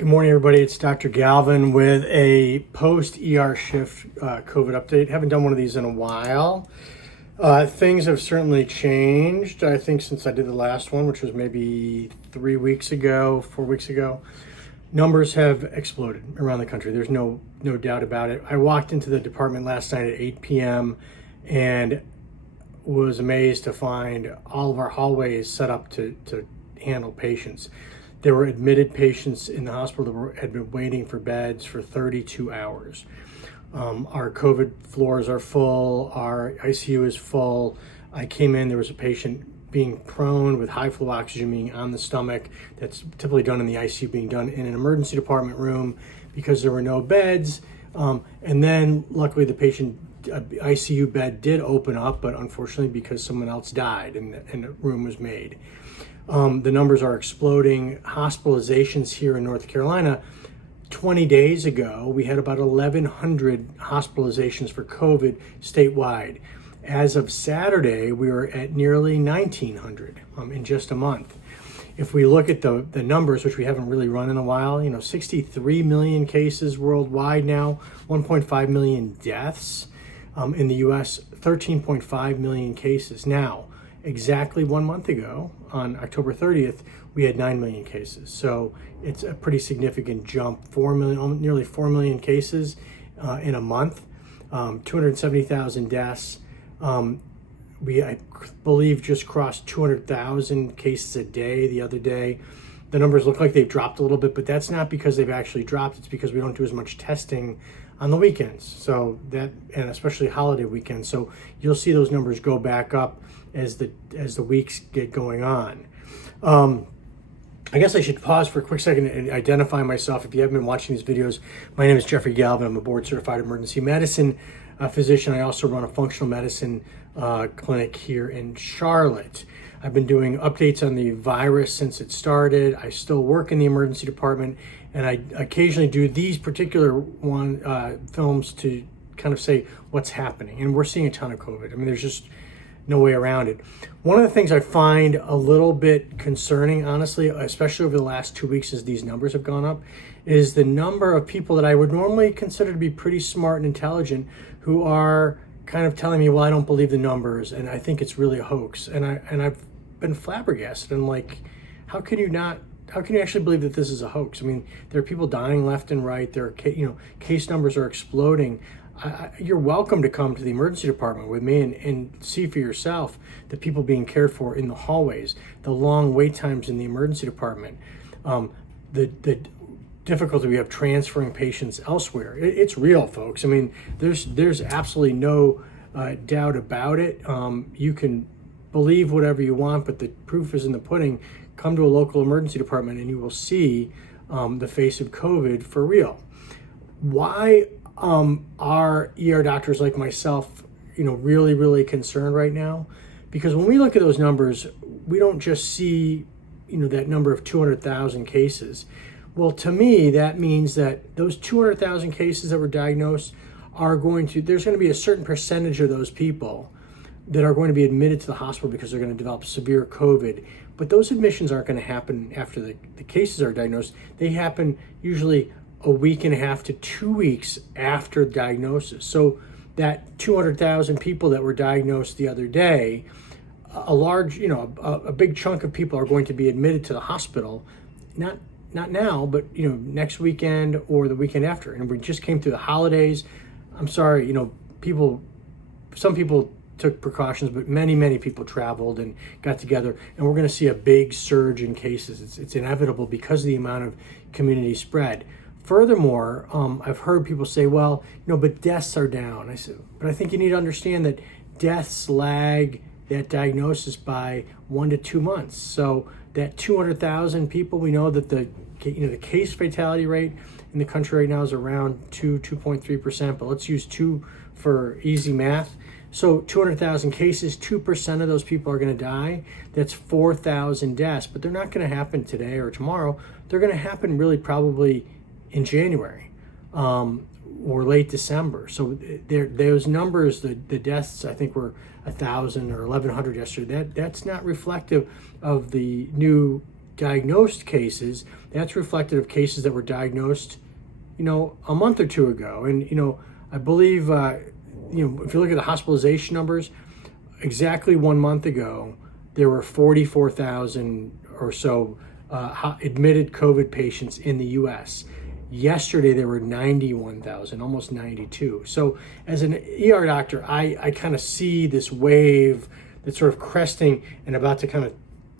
Good morning, everybody. It's Dr. Galvin with a post-ER shift COVID update. Haven't done one of these in a while. Things have certainly changed, I think, since I did the last one, which was maybe 3 weeks ago, 4 weeks ago. Numbers have exploded around the country. There's no doubt about it. I walked into the department last night at 8 p.m. and was amazed to find all of our hallways set up to handle patients. There were admitted patients in the hospital that had been waiting for beds for 32 hours. Our COVID floors are full. Our ICU is full. I came in, there was a patient being prone with high flow oxygen being on the stomach. That's typically done in the ICU, being done in an emergency department room because there were no beds. And then luckily the patient ICU bed did open up, but unfortunately because someone else died and the room was made. The numbers are exploding. Hospitalizations here in North Carolina, 20 days ago, we had about 1,100 hospitalizations for COVID statewide. As of Saturday, we were at nearly 1,900 in just a month. If we look at the numbers, which we haven't really run in a while, 63 million cases worldwide now, 1.5 million deaths. In the US, 13.5 million cases. Now, exactly 1 month ago, on October 30th, we had 9 million cases. So it's a pretty significant jump, 4 million, nearly 4 million cases in a month, 270,000 deaths. I believe, just crossed 200,000 cases a day the other day. The numbers look like they've dropped a little bit, but that's not because they've actually dropped. It's because we don't do as much testing on the weekends. So that, and especially holiday weekends. So you'll see those numbers go back up as the weeks get going on. I guess I should pause for a quick second and identify myself. If you haven't been watching these videos, my name is Jeffrey Galvin. I'm a board certified emergency medicine physician. I also run a functional medicine clinic here in Charlotte. I've been doing updates on the virus since it started. I still work in the emergency department, and I occasionally do these particular films to kind of say what's happening. And we're seeing a ton of COVID. I mean, there's just no way around it. One of the things I find a little bit concerning, honestly, especially over the last 2 weeks as these numbers have gone up, is the number of people that I would normally consider to be pretty smart and intelligent who are kind of telling me, well, I don't believe the numbers and I think it's really a hoax. And I've been flabbergasted. I'm like, how can you actually believe that this is a hoax? I mean, there are people dying left and right. There are, case numbers are exploding. You're welcome to come to the emergency department with me and see for yourself the people being cared for in the hallways, the long wait times in the emergency department, the difficulty we have transferring patients elsewhere. It's real, folks. I mean, there's absolutely no doubt about it. You can believe whatever you want, but the proof is in the pudding. Come to a local emergency department and you will see the face of COVID for real. Why are ER doctors like myself, really, really concerned right now? Because when we look at those numbers, we don't just see, that number of 200,000 cases. Well, to me, that means that those 200,000 cases that were diagnosed there's going to be a certain percentage of those people that are going to be admitted to the hospital because they're going to develop severe COVID. But those admissions aren't going to happen after the cases are diagnosed. They happen usually a week and a half to 2 weeks after diagnosis. So that 200,000 people that were diagnosed the other day, a big chunk of people are going to be admitted to the hospital, not now, but next weekend or the weekend after. And we just came through the holidays. I'm sorry, some people took precautions, but many people traveled and got together, and we're going to see a big surge in cases. It's inevitable because of the amount of community spread. Furthermore, I've heard people say, well, but deaths are down. I said, but I think you need to understand that deaths lag that diagnosis by 1 to 2 months. So that 200,000 people, we know that the case fatality rate in the country right now is around 2.3%, but let's use 2 for easy math. So 200,000 cases, 2% of those people are going to die. That's 4,000 deaths, but they're not going to happen today or tomorrow. They're going to happen really probably in January or late December. So those numbers, the deaths, I think were 1,000 or 1,100 yesterday. That's not reflective of the new diagnosed cases, that's reflective of cases that were diagnosed, a month or two ago. And, I believe, if you look at the hospitalization numbers, exactly 1 month ago, there were 44,000 or so admitted COVID patients in the U.S. Yesterday, there were 91,000, almost 92. So as an ER doctor, I kind of see this wave that's sort of cresting and about to kind of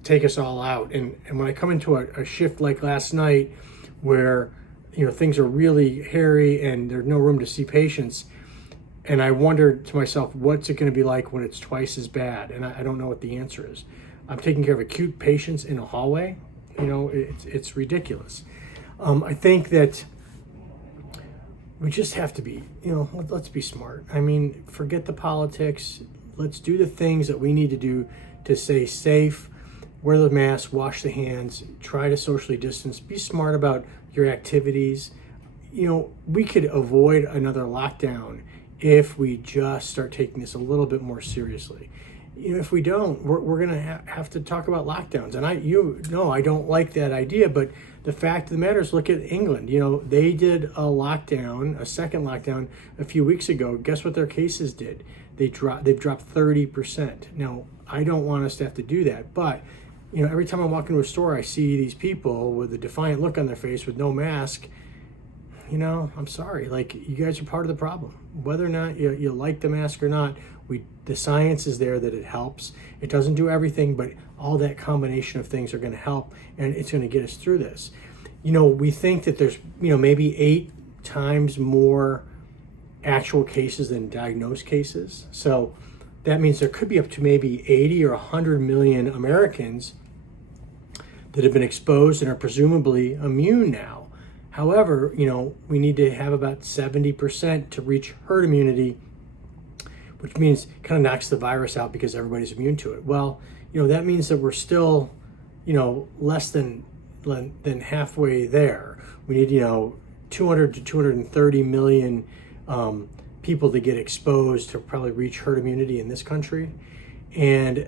take us all out. And when I come into a shift like last night where, things are really hairy and there's no room to see patients, and I wonder to myself, what's it going to be like when it's twice as bad? And I don't know what the answer is. I'm taking care of acute patients in a hallway. It's ridiculous. I think that we just have to be, let's be smart. I mean, forget the politics. Let's do the things that we need to do to stay safe. Wear the mask, wash the hands, try to socially distance, be smart about your activities. We could avoid another lockdown if we just start taking this a little bit more seriously. If we don't, we're going to have to talk about lockdowns. And I don't like that idea, but the fact of the matter is, look at England. They did a second lockdown a few weeks ago. Guess what their cases did? They've dropped 30%. Now, I don't want us to have to do that, but every time I walk into a store, I see these people with a defiant look on their face with no mask. I'm sorry, you guys are part of the problem. Whether or not you like the mask or not, the science is there that it helps. It doesn't do everything, but all that combination of things are going to help, and it's going to get us through this. We think that there's, maybe 8 times more actual cases than diagnosed cases. So that means there could be up to maybe 80 or 100 million Americans that have been exposed and are presumably immune now. However, we need to have about 70% to reach herd immunity, which means kind of knocks the virus out because everybody's immune to it. Well, that means that we're still, less than halfway there. We need, 200 to 230 million people to get exposed to probably reach herd immunity in this country. And,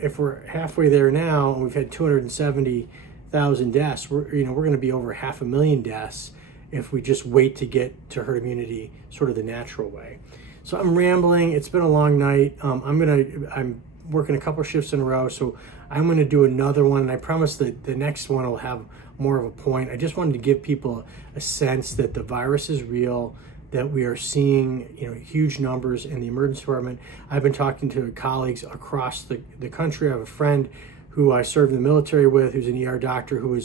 if we're halfway there now, and we've had 270,000 deaths, we're going to be over 500,000 deaths if we just wait to get to herd immunity sort of the natural way. So I'm rambling. It's been a long night. I'm working a couple shifts in a row, so I'm going to do another one, and I promise that the next one will have more of a point. I just wanted to give people a sense that the virus is real, that we are seeing huge numbers in the emergency department. I've been talking to colleagues across the country. I have a friend who I served in the military with, who's an ER doctor, who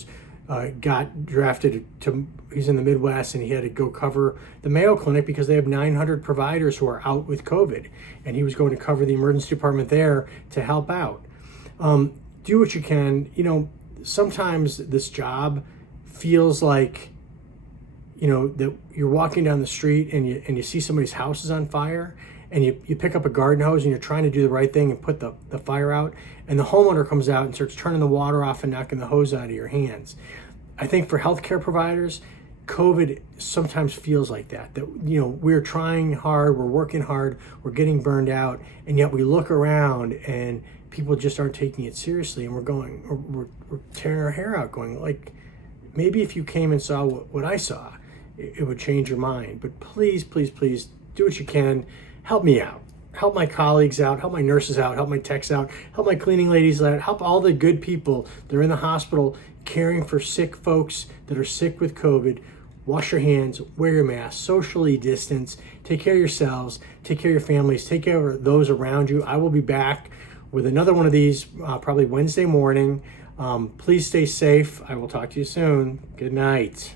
got drafted he's in the Midwest, and he had to go cover the Mayo Clinic because they have 900 providers who are out with COVID, and he was going to cover the emergency department there to help out. Do what you can. Sometimes this job feels like, that you're walking down the street and you see somebody's house is on fire, and you pick up a garden hose and you're trying to do the right thing and put the fire out, and the homeowner comes out and starts turning the water off and knocking the hose out of your hands. I think for healthcare providers, COVID sometimes feels like that we're trying hard, we're working hard, we're getting burned out, and yet we look around and people just aren't taking it seriously, and we're tearing our hair out going, maybe if you came and saw what I saw, it would change your mind. But please, please, please do what you can. Help me out. Help my colleagues out. Help my nurses out. Help my techs out. Help my cleaning ladies out. Help all the good people that are in the hospital caring for sick folks that are sick with COVID. Wash your hands, wear your mask, socially distance, take care of yourselves, take care of your families, take care of those around you. I will be back with another one of these probably Wednesday morning. Please stay safe. I will talk to you soon. Good night.